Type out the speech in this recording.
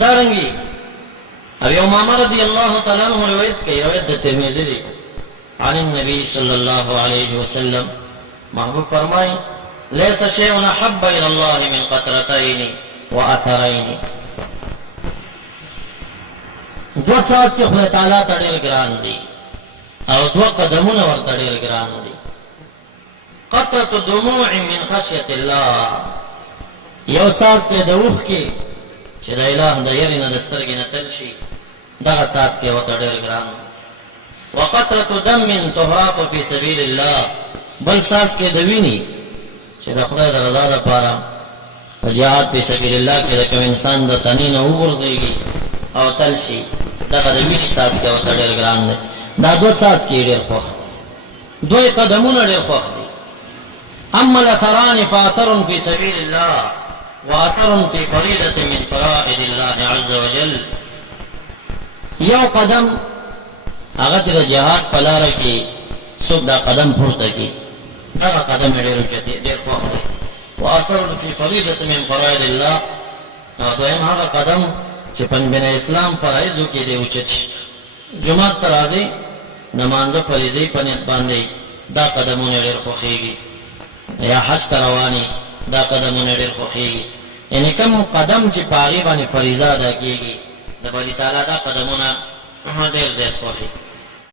دارنگی ابی امامہ رضی اللہ تعالیٰ عنہ روایت کی، روایت ترمذی دی عن النبی صلی اللہ علیہ وسلم، محبوب فرمائی لیس شیء احب الى اللہ من قطرتین و اثرین. دو څاڅ کې خدای تعالی ته ډېر ګران دي او دو قدمونه ورته ډېر ګران دي. قطرة دموع من خشیة الله، یو څاڅ کې د اوښکې چې د الٰه د یرې نه د سترګې نه تل شي، دغه څاڅ کې ورته ډېر ګران. وقطرة دم تهراق فی سبیل الله، بل څاڅ کې د وینې چې د خدای د رضا دپاره په جهاد فی سبیل الله کې د کوم انسان د تنې نه وغورځېږي او تل شي، دغه د وینې څاڅ کې ورته ډېر ګران دی. دا دو څاڅ کې ډېر خوښ دی، دوی قدمونه ډېر خوښ دي. اما الاثران فاثر فی سبیل الله واثر فی فریضة من فرائض الله عز وجل. یو قدم هغه چې د جهاد په لاره کې څوک دا قدم پورته کړي، دغه قدم یې ډېر اوچت دی، ډېر خوښ دی. واثر فی فریضة من فرائض الله، او دویم هغه قدم چې په بین اسلام فرایضو کې دی اوچت شي. جماعت ته راځي، نمانځه فریضې په نیت باندې، دا قدمونه ډېر خوښېږي. یا حج ته رواني، دا قدمونه ډېر خوښېږي. یعنی کوم قدم چې په هغې باندې فریضه ادا کېږي د باري تعالی، دا قدمونه ډېر خوښي.